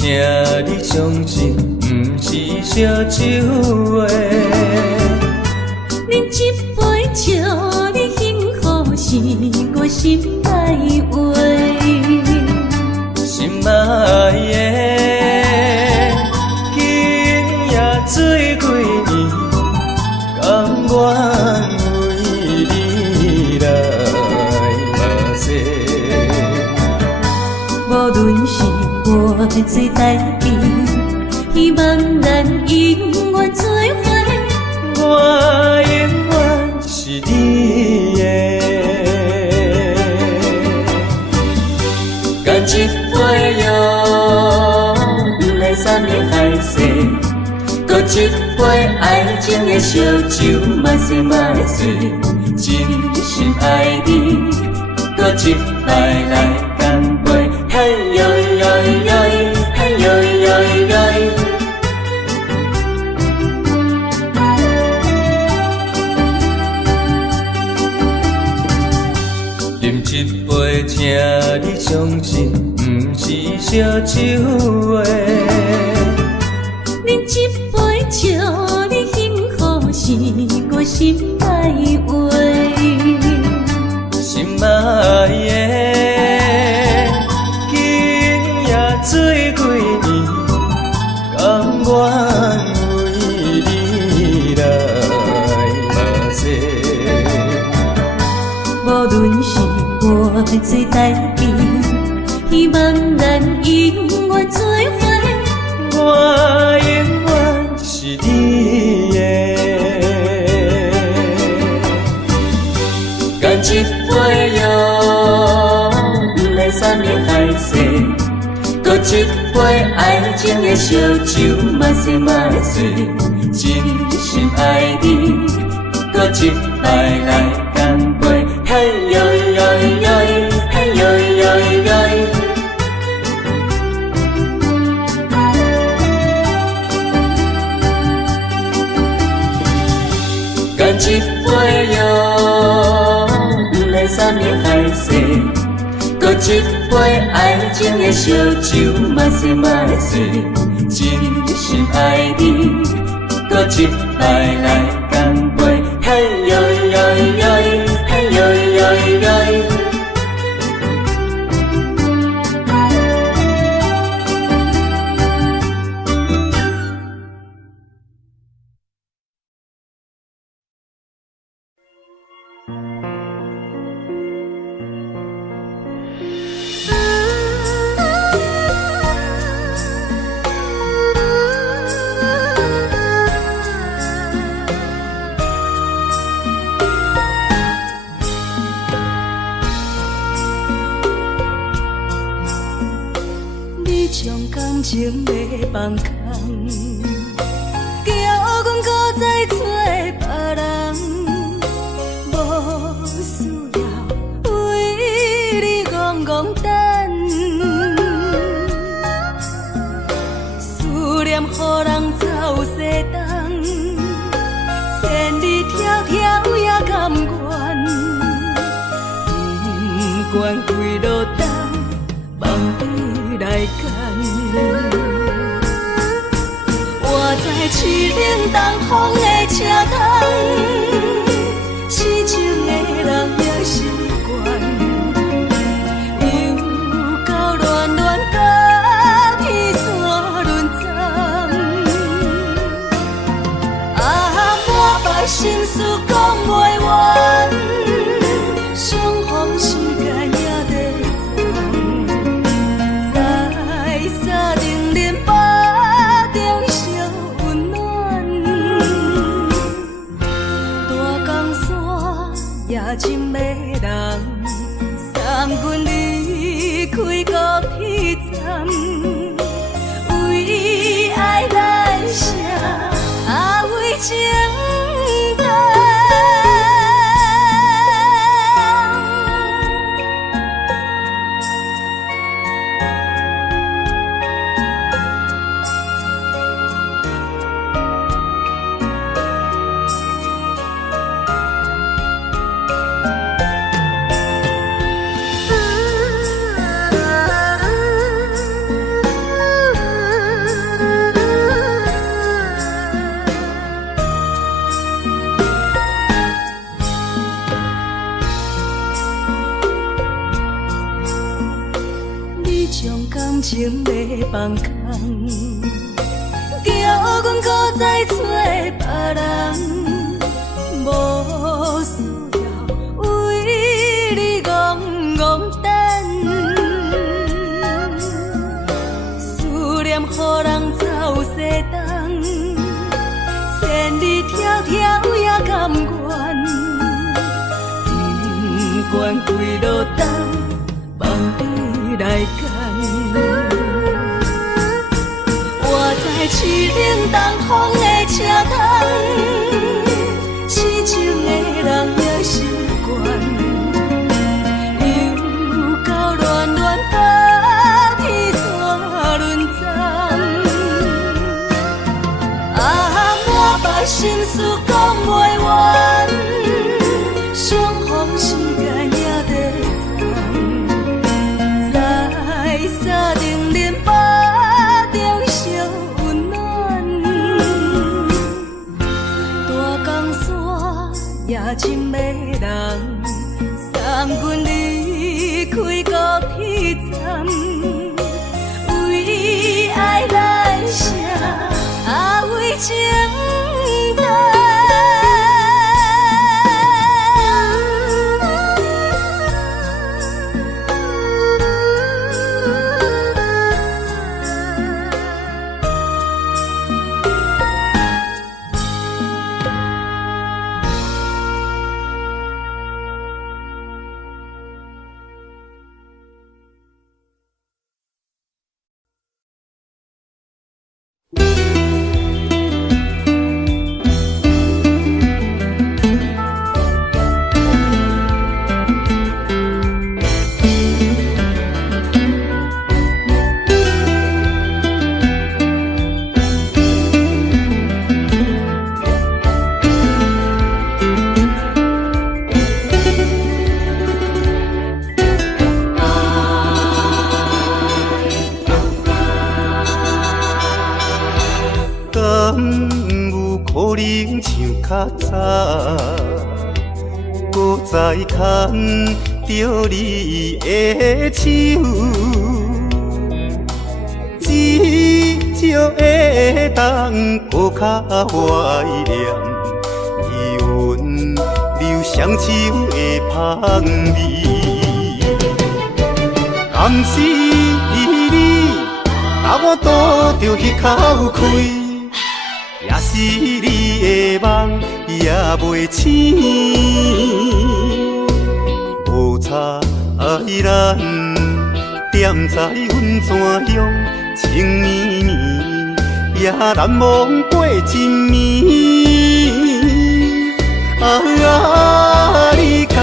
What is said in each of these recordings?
请你相信，不是烧酒话。饮一杯祝你幸福，是我心爱话。心爱的，今夜水几年，甘愿为你来目屎。无论是我最台边，希望咱永远做伙。我永远是你的。干一杯药，不来三年海誓，搁一杯爱情的烧酒，嘛醉嘛醉，真心爱你，搁一摆来干杯，嘿呦呦呦，嘿呦呦呦。饮一杯，请你相信，不是烧酒话。饮一杯祝你幸福，是我心爱话。心爱的，今夜水几年，甘愿为你来目屎。无论是我最台边，希望咱永远做伙。我永远是你的。干一杯药，不来三年海誓，搁一杯爱情的烧酒，嘛醉嘛醉，真心爱你，搁一摆来干杯，嘿呦呦呦，嘿呦呦呦。干一杯药，不来三年海誓，搁一杯爱情的烧酒，嘛醉嘛醉，真心爱你，搁一摆来干杯，嘿呦呦呦，嘿呦呦呦。感情要放空，叫阮搁再找别人，无需要为你戆戆等。思念予人走西东，千里迢迢也甘愿，不管几路东，望你来干。我在凄冷东风的车头，痴情的人也习惯，又到恋恋甲天山论战。啊，满腹心事讲袂完，相逢时间也在长，在沙冷冷巴中烧温暖。大江山也真迷人，三军离开高铁站，为爱来写啊为情。深情要放空，叫阮搁再找别人，无需要为你戆戆等，思念予人走西东，千里迢迢也甘愿，不管归路东，望你来赶。我在市顶东风的车窗，痴情的人也习惯，又到乱乱把天线轮转。啊，满腹心事讲袂完，相逢时间也在藏，在沙定林巴中烧温暖，大江山也真迷人，送阮离开高铁站，为爱来写为情淡。较早，搁再牵着你的手，至少会当搁较怀念余温留双手的香味。甘是你，把我倒着迄口气。也是你的梦也袂醒，无差爱咱踮在阮泉乡情绵绵，也难忘过一暝。你敢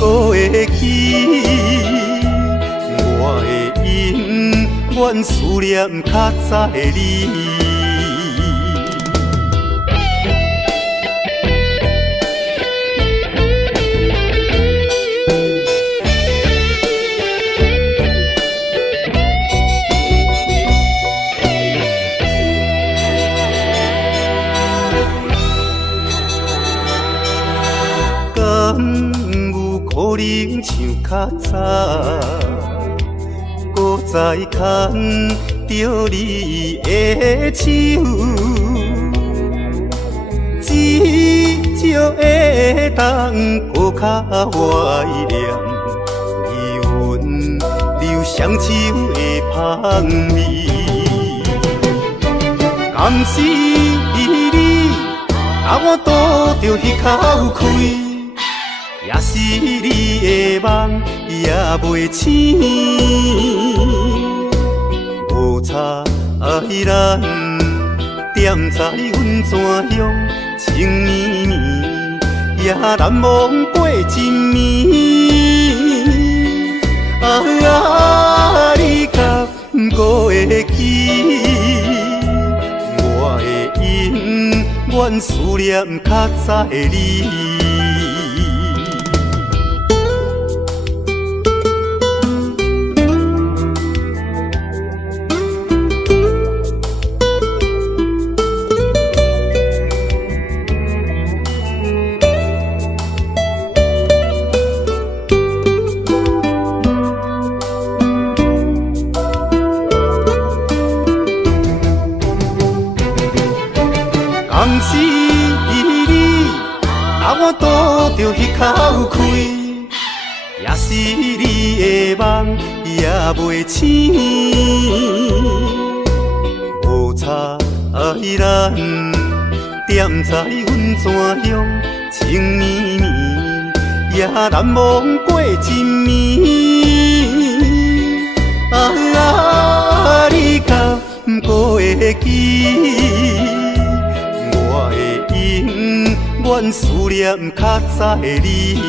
搁会记？我的永远思念较早的你。可能像较早，搁再牵着你的手，至少会当搁较怀念余温留双手的香味。甘是你，把我倒着迄口气。也是你的梦也袂醒，无差爱咱踮在阮泉乡情绵绵，也难忘过一暝。你敢搁会记？我的永远思念较早的你。我拄着迄口开，也是你的梦也袂醒。无彩咱踮在阮怎样情绵绵，也难忘过一暝。你敢不会记？我会永远思念较早的你。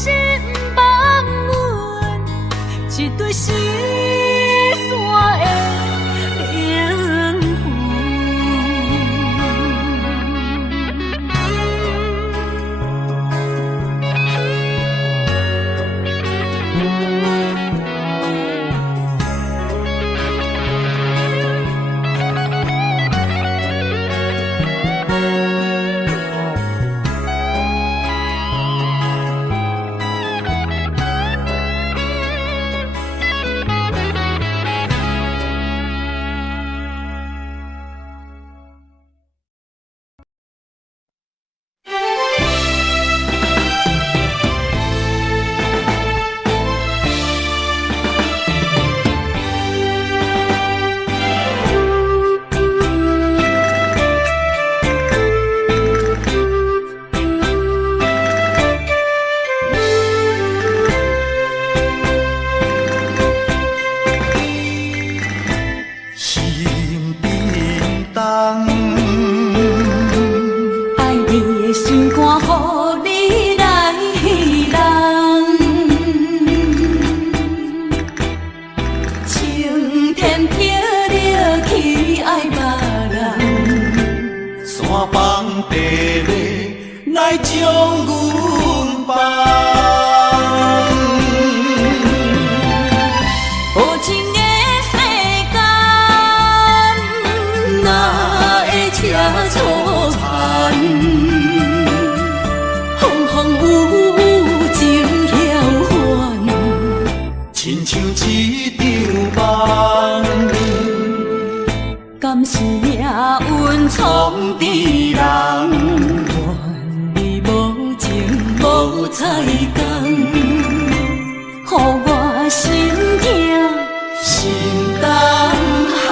心放阮一对失散的灵敢是命运创治人，愿你无情无彩工，予我心痛心胆寒。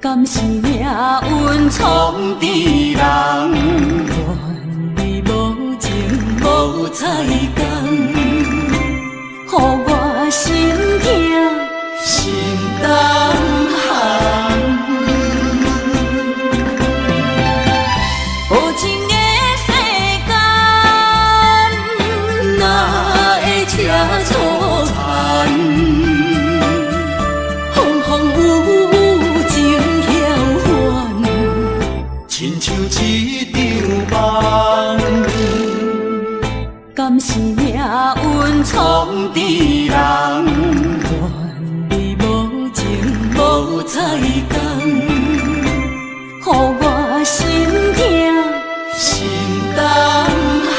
敢是命运创治人，愿你无情无彩工，予我心痛心胆寒。无情的世间，哪会车错残？亲像一场梦，敢是命运创治人，愿你无情无彩工，予我心痛心胆寒。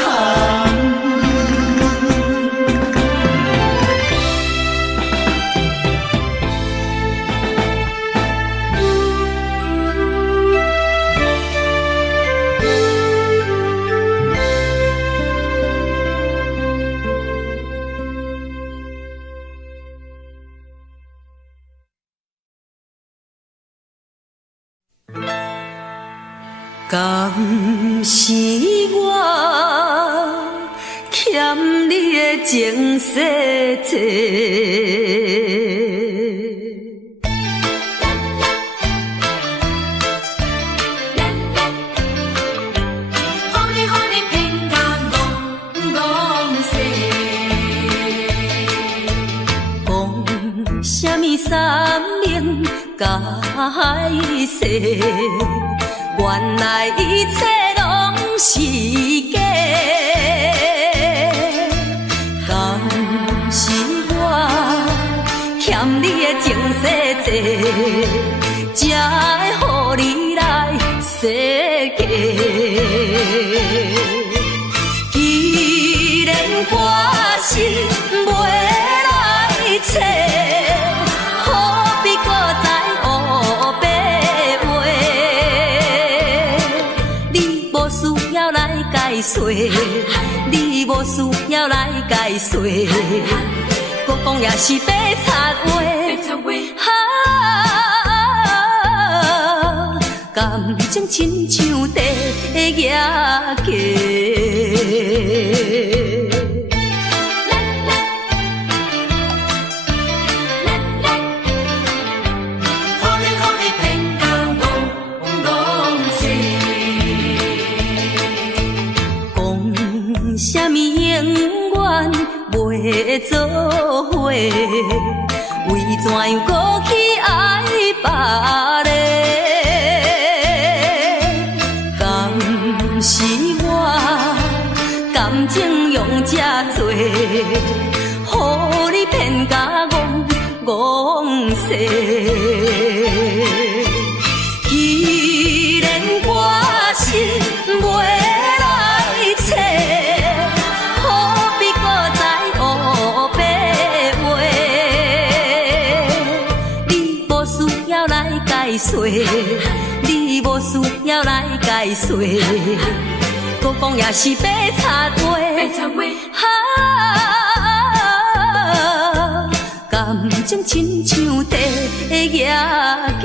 敢是我欠你的情世多？天三明解释，原来一切拢是假。敢是我欠你的情世多，才会予你来世界。既然我是袂来找，何必搁再黑白话？你无需要来解说，你无需要来解说，搁讲也是白插话。感情亲像地野鸡。啥物永远袂做伙？为怎样搁去爱别个？敢是我感情用这多，予你骗甲戆世。既然我是袂来找，何必搁再黑白话？你无需要来解说，你无需要来解说，搁讲也是白插话。感情亲像地野鸡。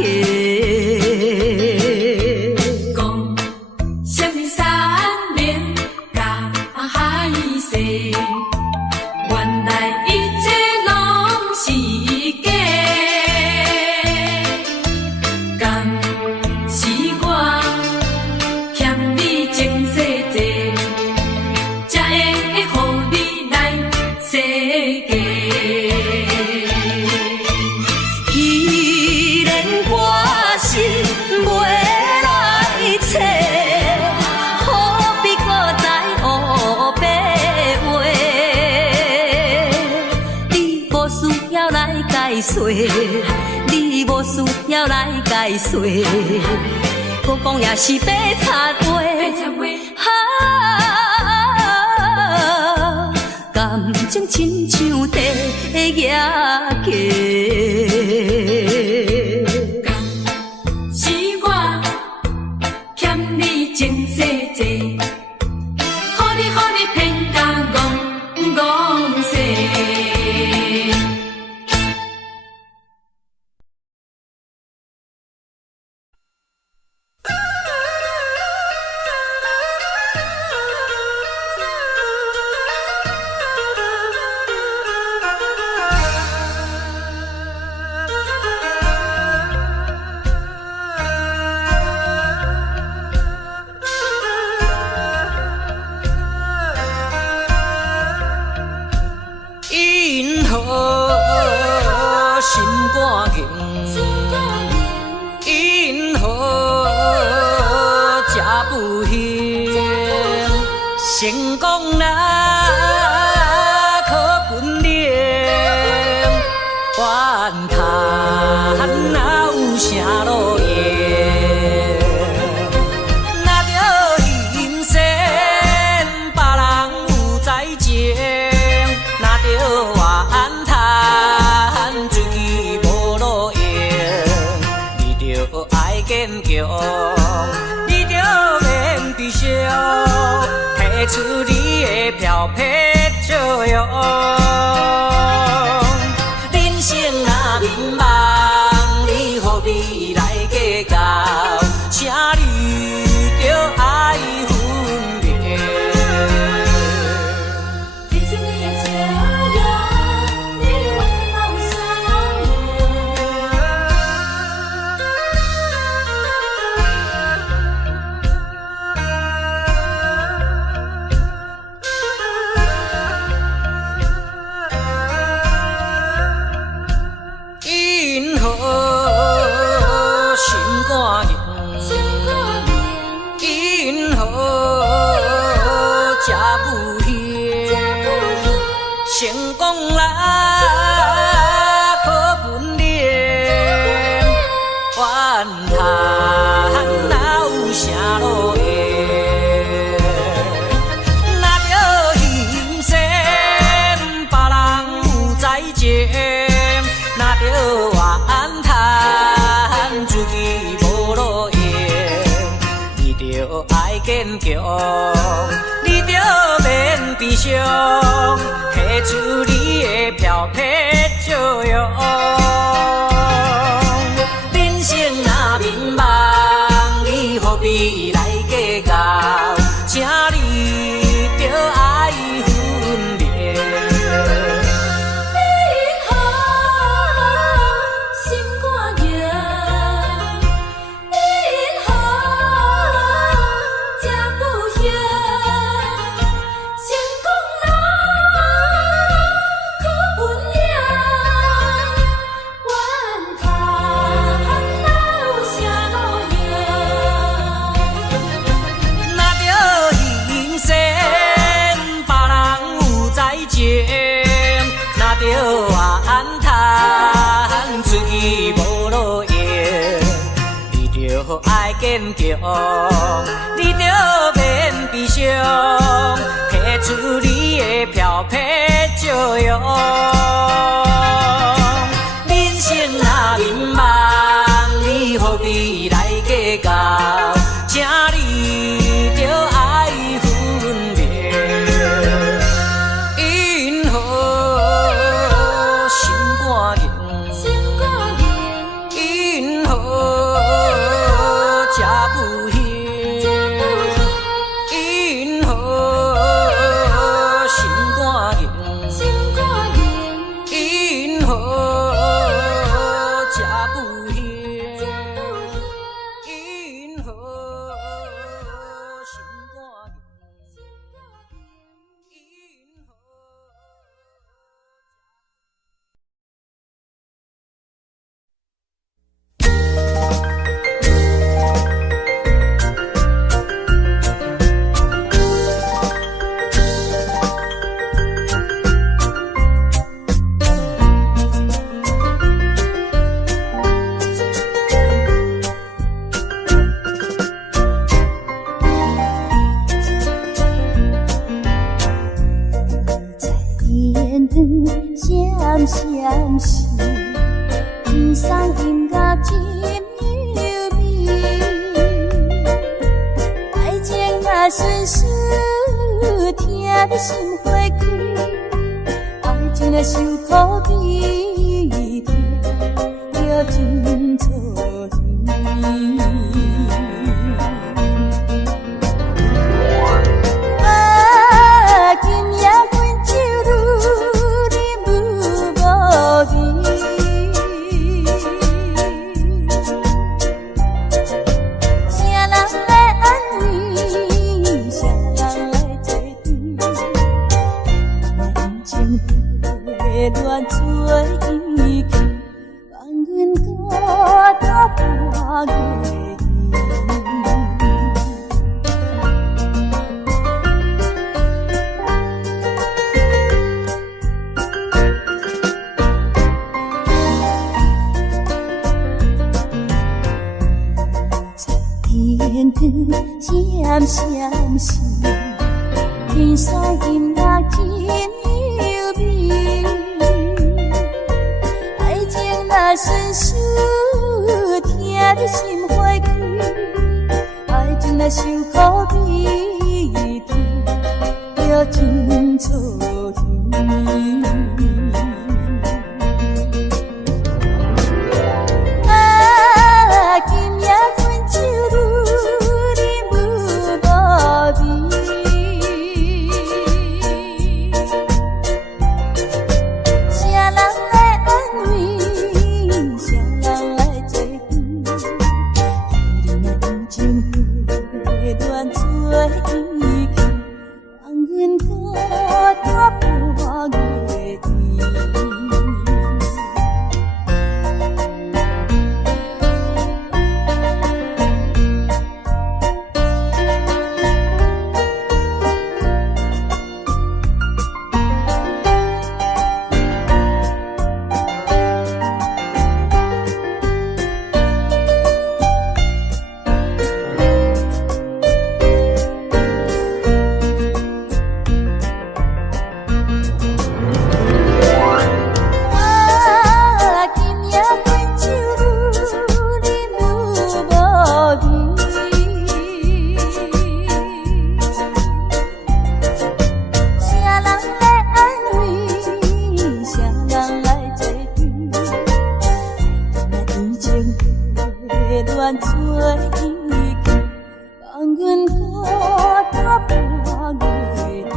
你无需要来解说，搁讲也是白插话。感情亲像地野鸡。是我欠你情世多，予你骗甲戆世。成功若可本领，怨叹哪有啥路用？若着人生别人有才情，若着怨叹自己无路用，你着爱坚强，你着免悲伤。提出你的漂泊笑容，人生若迷茫，你何必来计较？请你着爱分别。提出你的笑容，你的温柔把我伤坚强，你着免悲伤，提出你的漂泊笑容。人生若迷茫，你何必来计较？请你着爱分明。因何心肝硬？因何这不幸？成功人可分影，怨叹哪有啥路用？若着人生别人有在情，若着怨叹出去无路用，你着爱坚强，你着免悲伤，提出你的漂泊笑容。人生若迷茫，你何必来计较？请你着爱分明。因何心肝硬？心肝硬，因何这不幸？因何心肝硬？心肝硬，因何这不幸？因何心肝硬？因何？电灯闪闪时，天上音乐真优美。爱情若顺顺，听得心花开。爱情若受苦悲痛，着真错意。今夜阮酒愈啉愈无味，啥人来安慰，啥人来作对？人情被乱做意气，放阮孤单半月。电灯闪闪时，天上音乐真优美。爱情若顺顺，听得心花开。爱情若受苦悲痛，着真错意。今夜阮酒愈啉愈无味，啥人来安慰，啥人来作伴？爱人人情被乱做意气，放阮孤单半月。恋做伊去，放阮孤单破月天。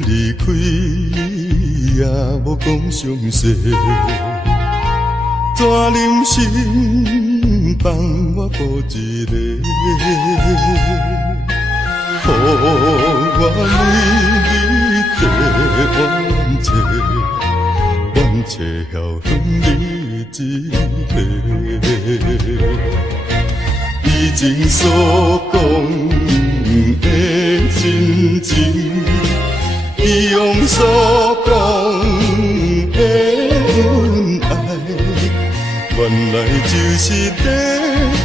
离开也无讲详细，怎忍心放我孤一个？予我为你地冤切，冤切晓恨你一个。以前所讲的真情。以往所讲的恩爱，原来就是在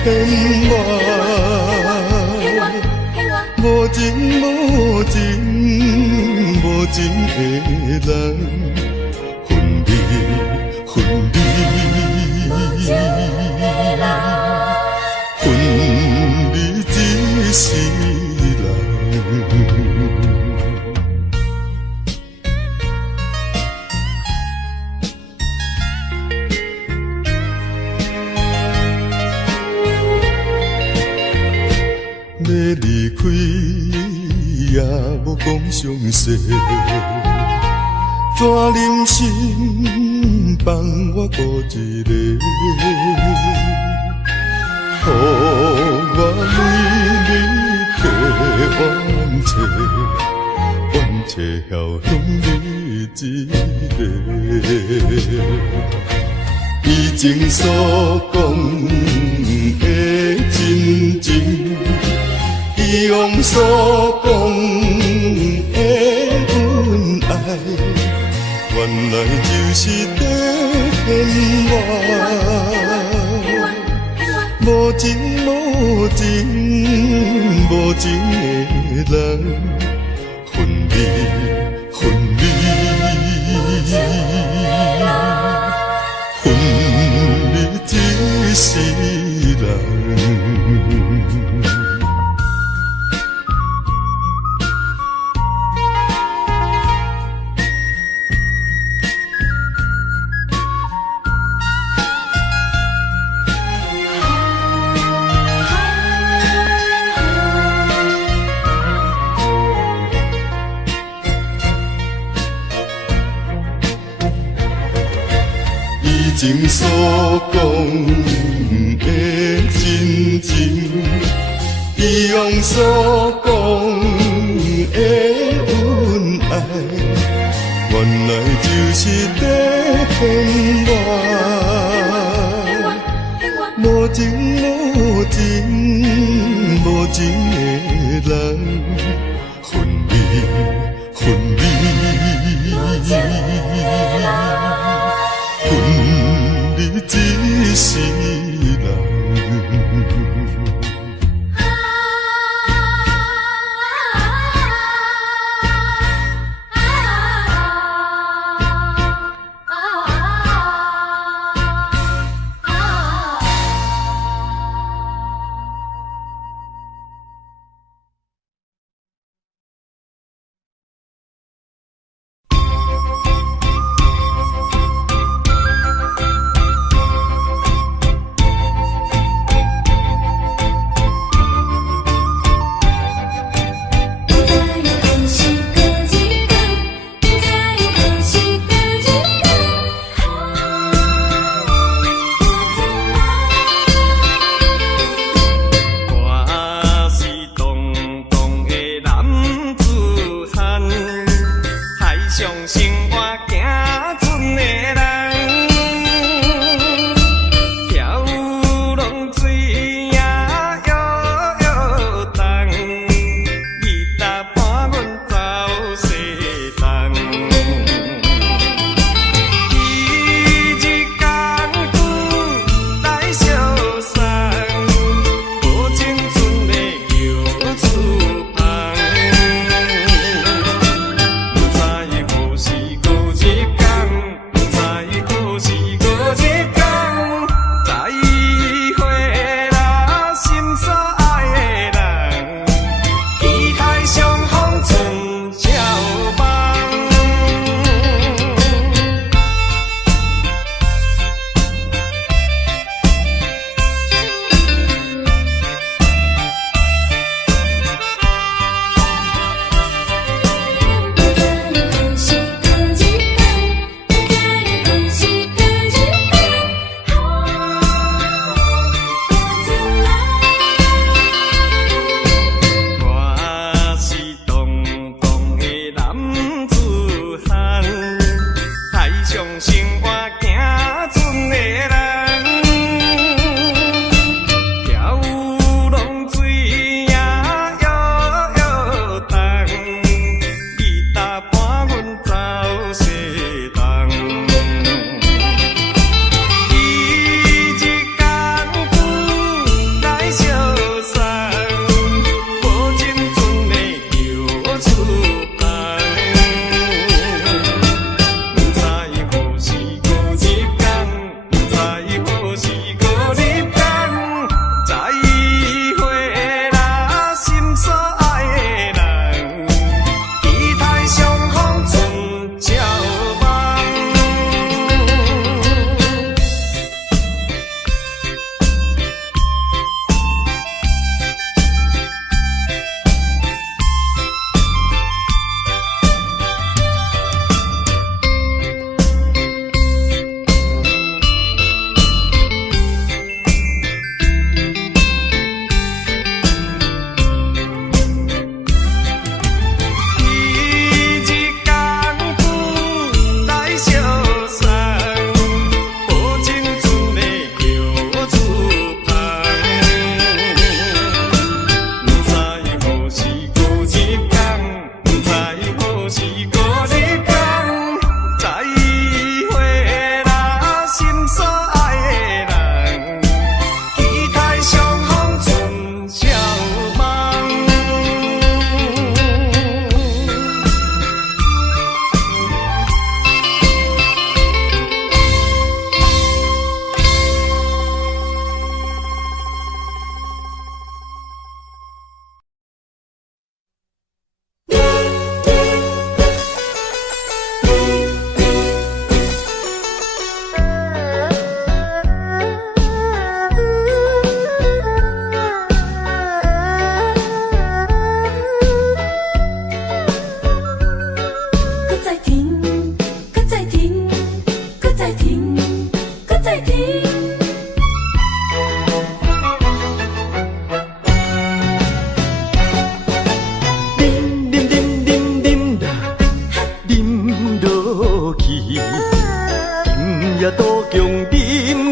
牵挂，无情无情无情的人，分离分离，分离一世人。要离开也无讲详细，怎忍心放我孤一个？予我为你替冤切，冤切晓向你一个。以前所讲的真情。以往所讲的恩爱，原来就是在骗我。无情无情无情的人，分离分离，分离一世人。以前所讲的真情，以往所讲的恩爱，原来就是在骗我。无情无情无情的人，分离分离。分离一世人。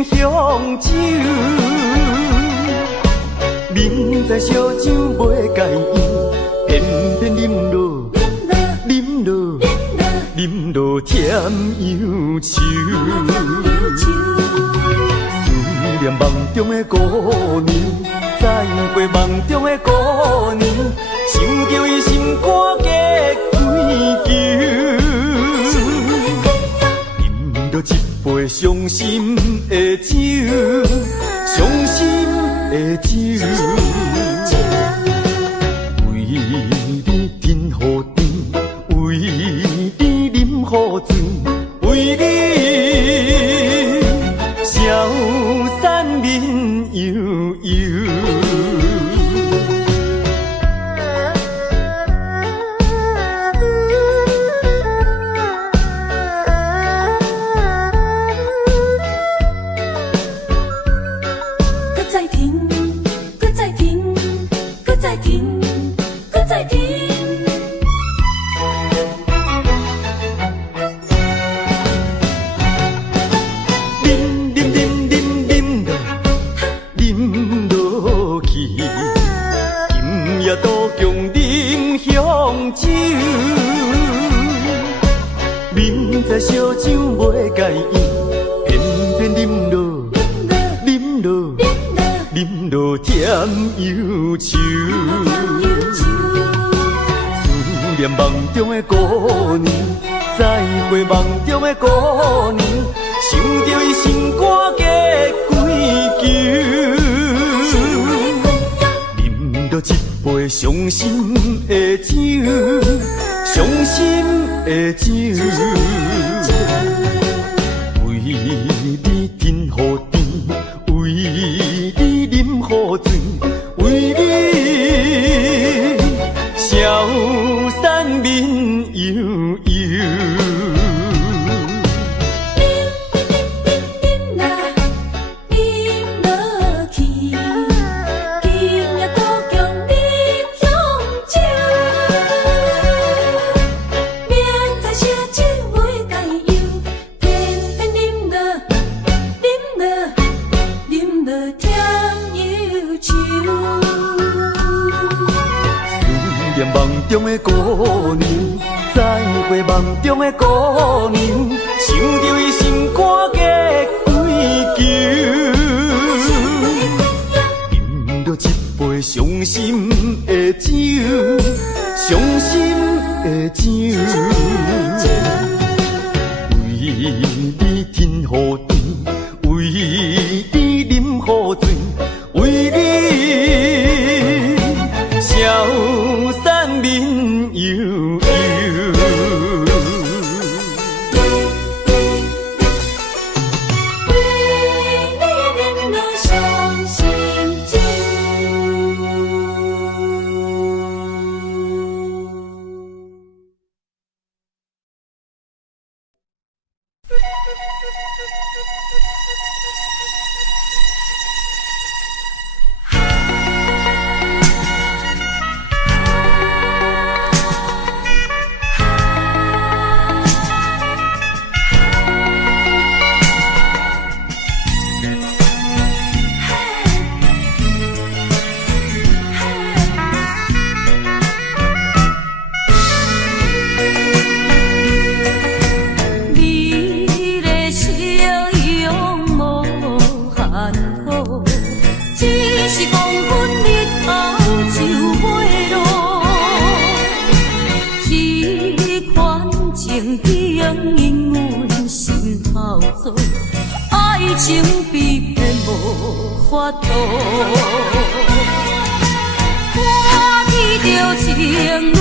香酒。明知烧酒袂解药，偏偏啉落，啉落，啉落甜忧愁。思念梦中的姑娘，再过梦中的姑娘，想着伊心肝结归球。饮着一杯伤心的酒，伤心的酒。为你甜乎甜，为你啉乎醉，为你消散面悠悠。明知烧酒袂解药，偏偏啉落，啉落，啉落甜忧愁。思念梦中的姑娘，再过梦中的姑娘，想着伊心肝结归球。饮着一杯伤心的酒，伤心的酒。为你甜乎甜，为你啉乎醉，为你消散面悠悠。梦中的姑娘，再过梦中的姑娘，想着伊心肝结归球。饮着一杯伤心的酒，伤心的酒。为你甜乎甜，为你啉乎醉，为你消散面悠悠。情比骗无法度，看见着情侣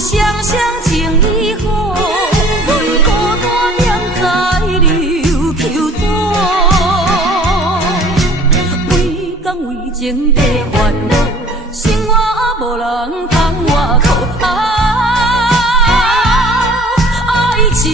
双双情意好，阮孤单念在琉球岛，为讲为情地烦恼，生活无人通外靠。爱情。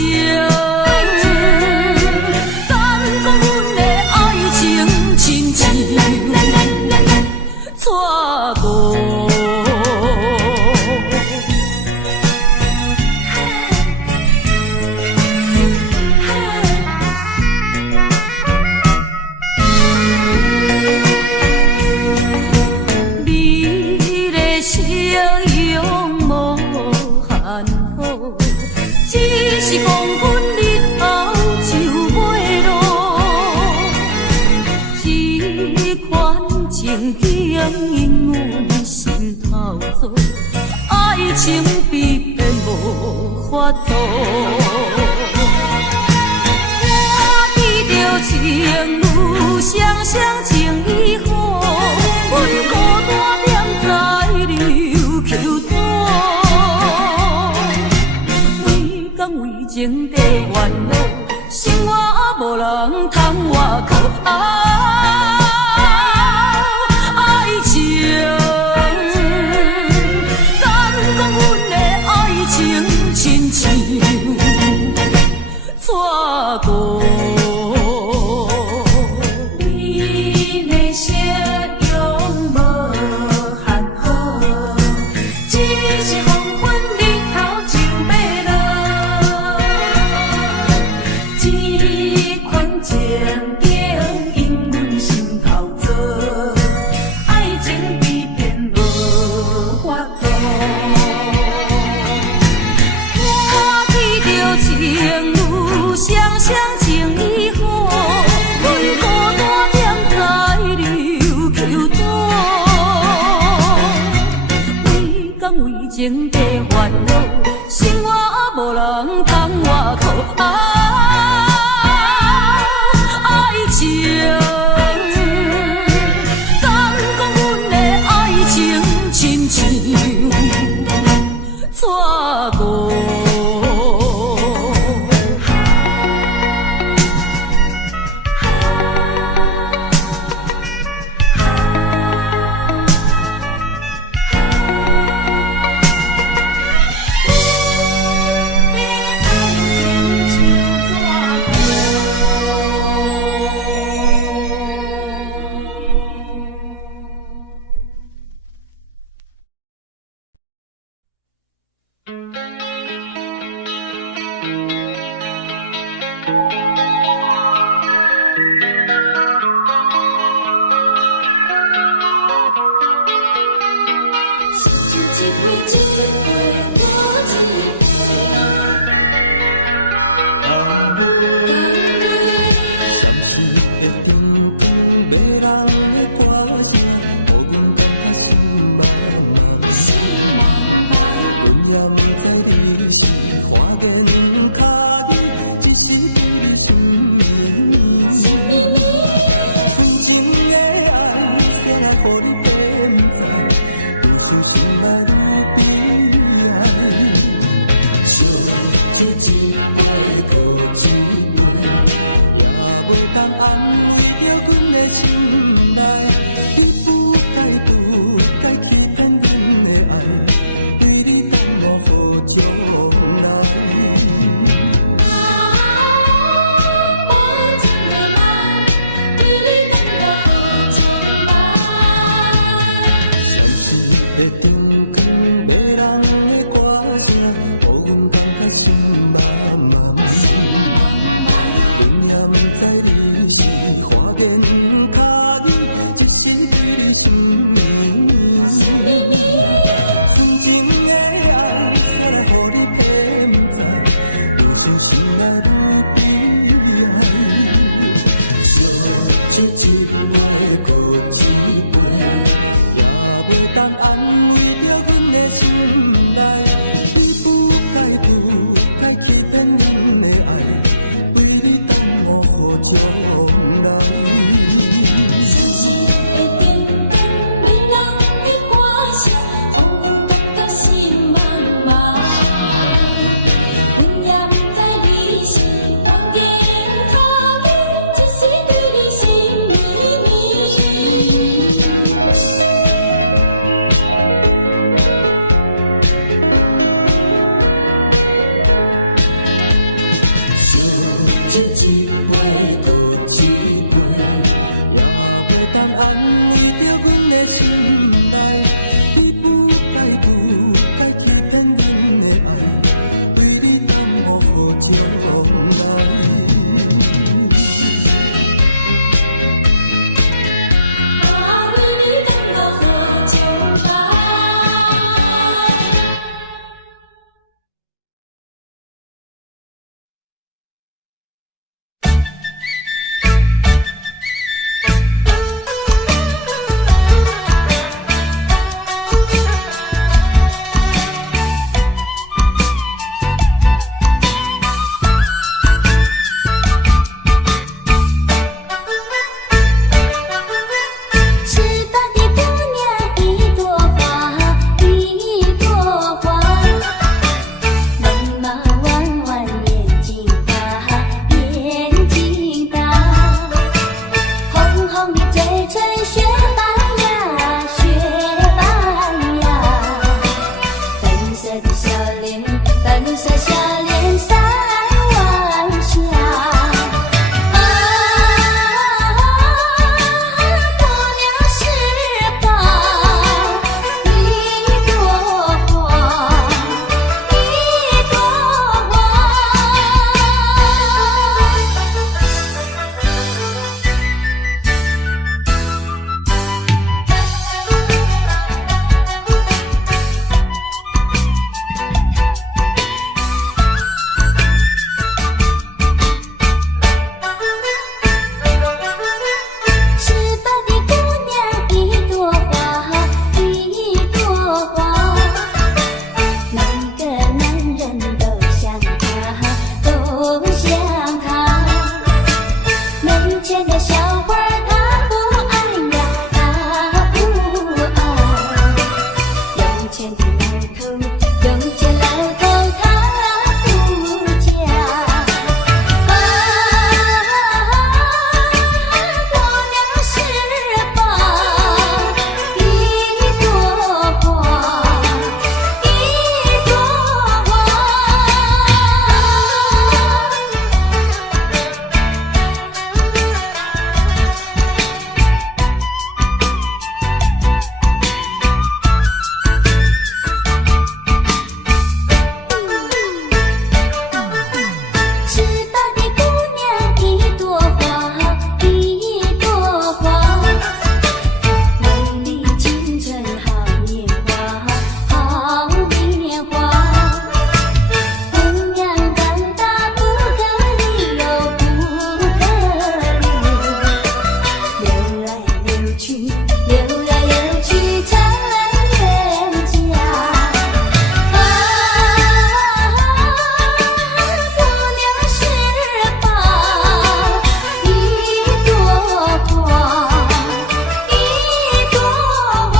情景因阮心头做，爱情比变无法度。看见着情侣双双情意好，阮孤单踮在琉球岛，为讲为情地烦恼，生活无人通外靠。情地烦恼，生活无人通外靠。爱情，敢讲阮的爱情亲像纸糊。去，溜来溜去才人家。啊，姑娘是把一朵花，一朵花。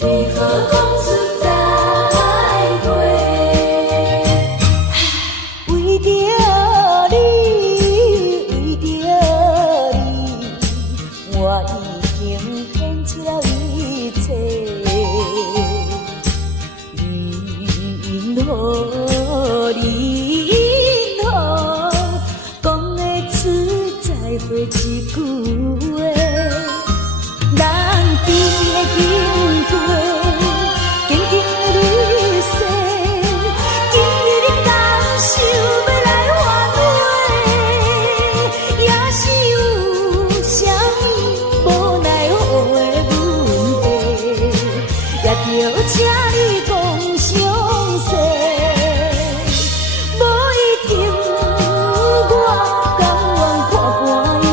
为何讲出再会？为着你，为着你，我已经献出了一切。任何任何讲的出再会一句话。人甜的经过，静静的旅程，今日你甘受要来挽回，也是有啥物无奈何的问题，也着请你讲详细，无一定我甘愿看破一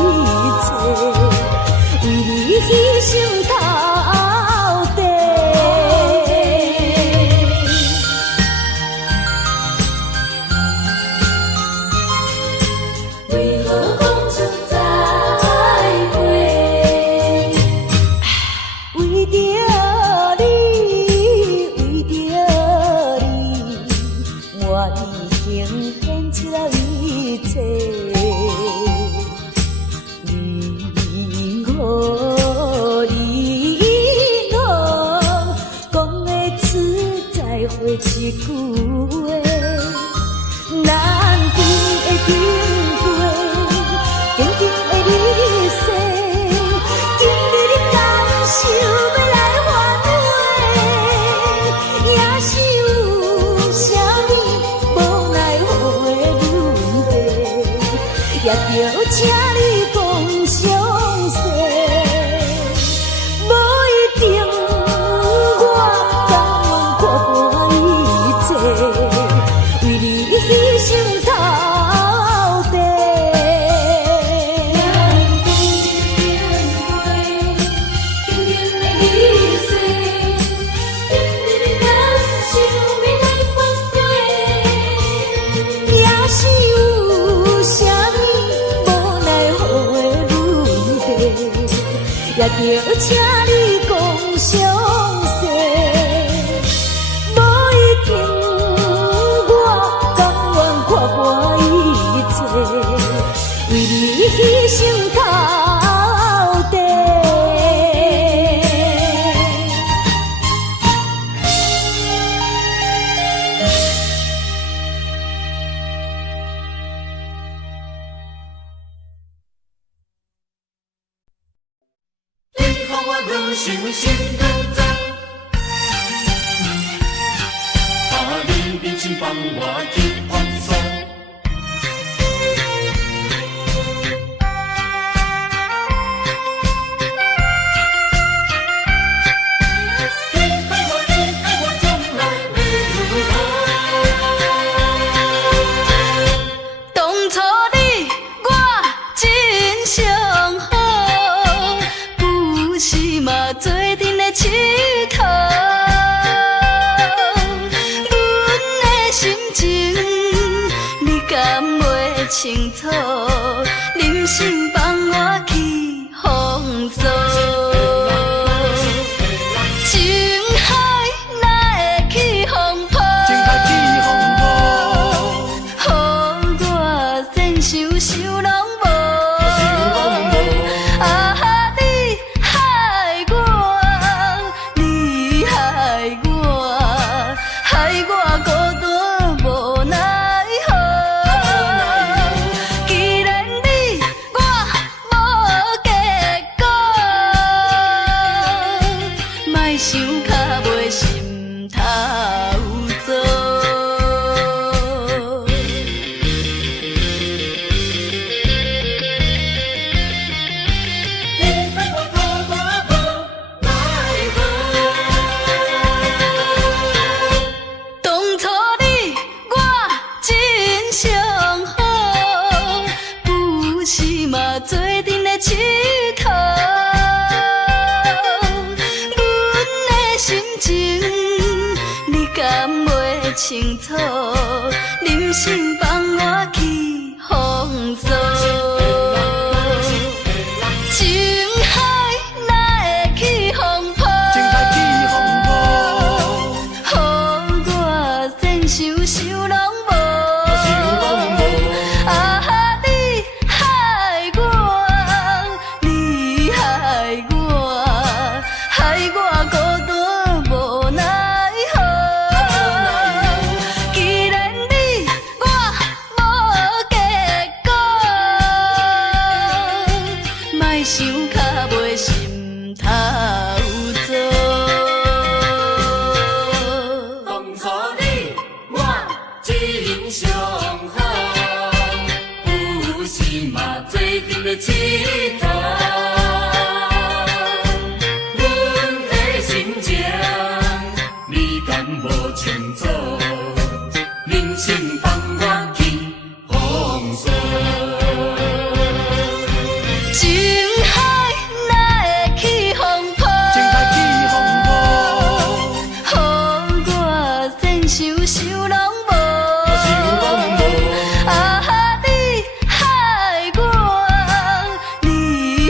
切。为你牺牲到底，为何讲出再会？为着你，为着你，我已经献出了一切。任何任何讲的出再会一句话，咱甜的经过，静静的旅程，今日你甘受要来挽回，也是有啥物无奈何的问题，也着请你讲详细，无一定我甘愿看破一切，为你牺牲到底。静静的旅程，今日你甘受要来挽回，也是有啥物无奈何的问题，也着请你讲详细，无一定我甘愿看破一切，为你牺牲到底。你和我如心心更真，把你的情帮我去放松。你爱我从来没如当初你我真相好，不是嘛做阵的佚佗。阮的心情你敢袂清楚？忍心放我去风骚。情海哪会去风波？情海去风波，予我身想想拢无。啊！你害我，你害我，害我孤单无奈何。既然你我嘛做阵的佚佗。阮的心情你敢袂清楚？忍心放我去风骚。情海哪会起风波？予我连想想拢无。啊，你害我，你害我，害我孤单无奈何。既然你我无结果，莫想较袂心头做。当初你我真相好，有时嘛做阵的佚佗。阮的心情你敢无清楚？忍心放我去风骚。情海哪会起风波？予我连想想拢无。啊，你害我，你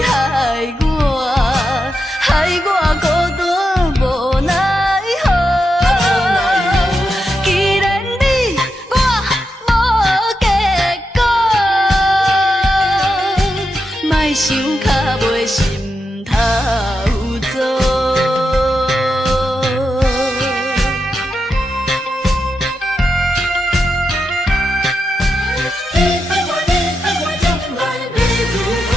害我，害我孤单无奈何。既然你我无结果，莫想较袂心头做。你爱我，将来要如何？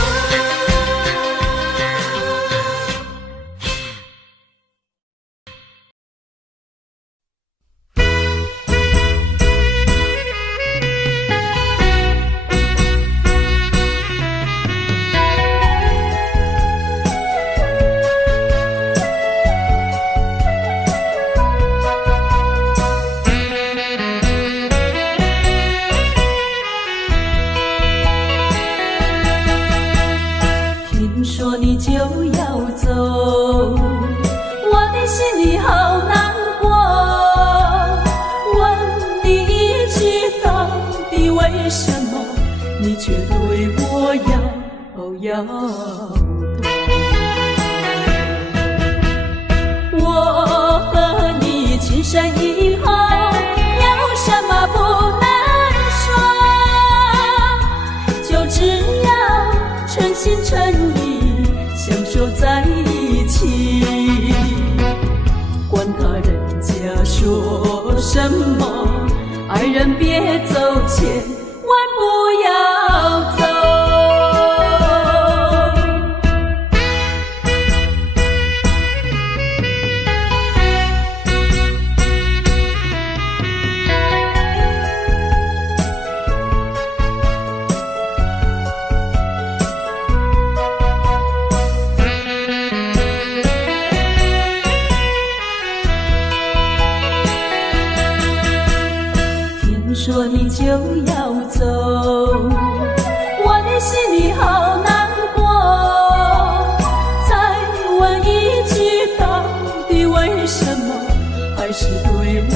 听说你就要走，我的心里好难过。问你一句，到底为什么你却对我要躲？我和你情深以后，有什么不能说？就只要诚心诚意相守在一起，管他人家说什么，爱人别走，千万不要走。说你就要走，我的心里好难过。再问一句，到底为什么还是对我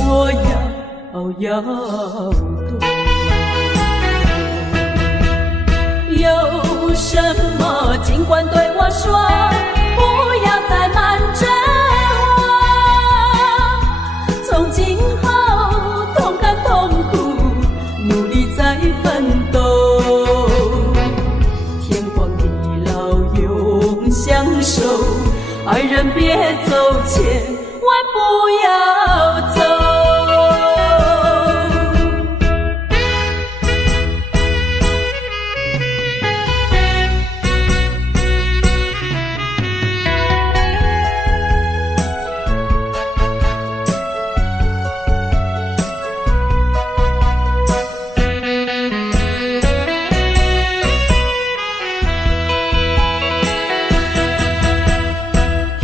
要躲？有什么尽管对我说，不要再瞒着我。从今后同甘同苦，努力在奋斗，天荒地老永相守，爱人别走，千万不要走。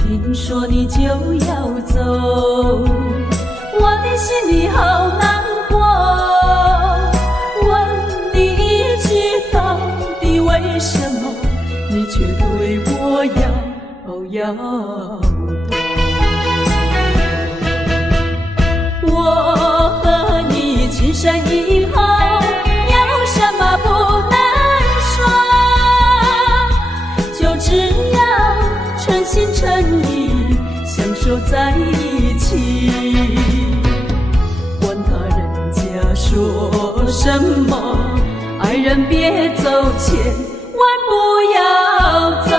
听说你就要走，我的你却对我摇摆。我和你情深以后，有什么不能说？就只要诚心诚意相守在一起。管他人家说什么，爱人别走，千万不要走。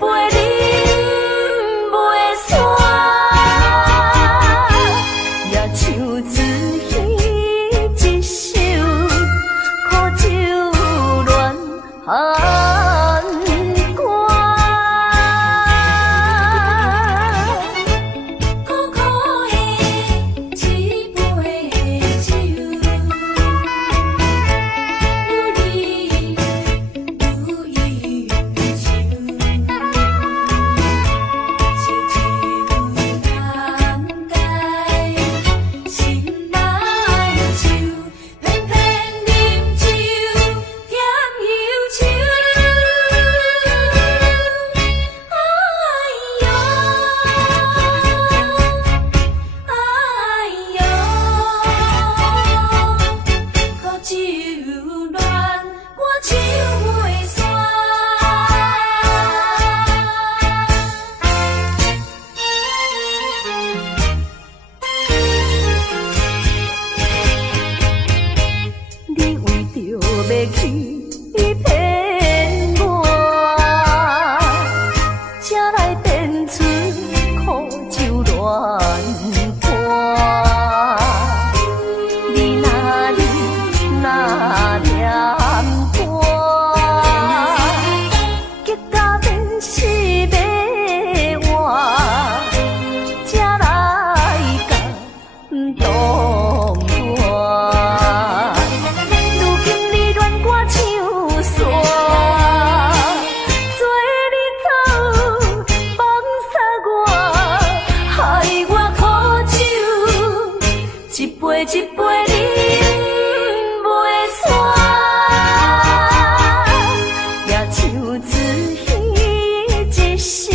杯饮袂煞，也像自戏一首苦酒乱寒歌。苦苦的一杯酒，愈饮愈忧愁。烧酒难解，心爱愁，偏偏饮酒添忧愁。哎呦，哎呦，苦酒乱，我唱袂煞。你为着要去骗我，才来变出苦酒乱歌。你若念歌，结果变是要我，才来甲动我。如今你乱歌唱煞，做你走放撒我，害我苦酒一杯一杯饮袂煞，也像自戏一首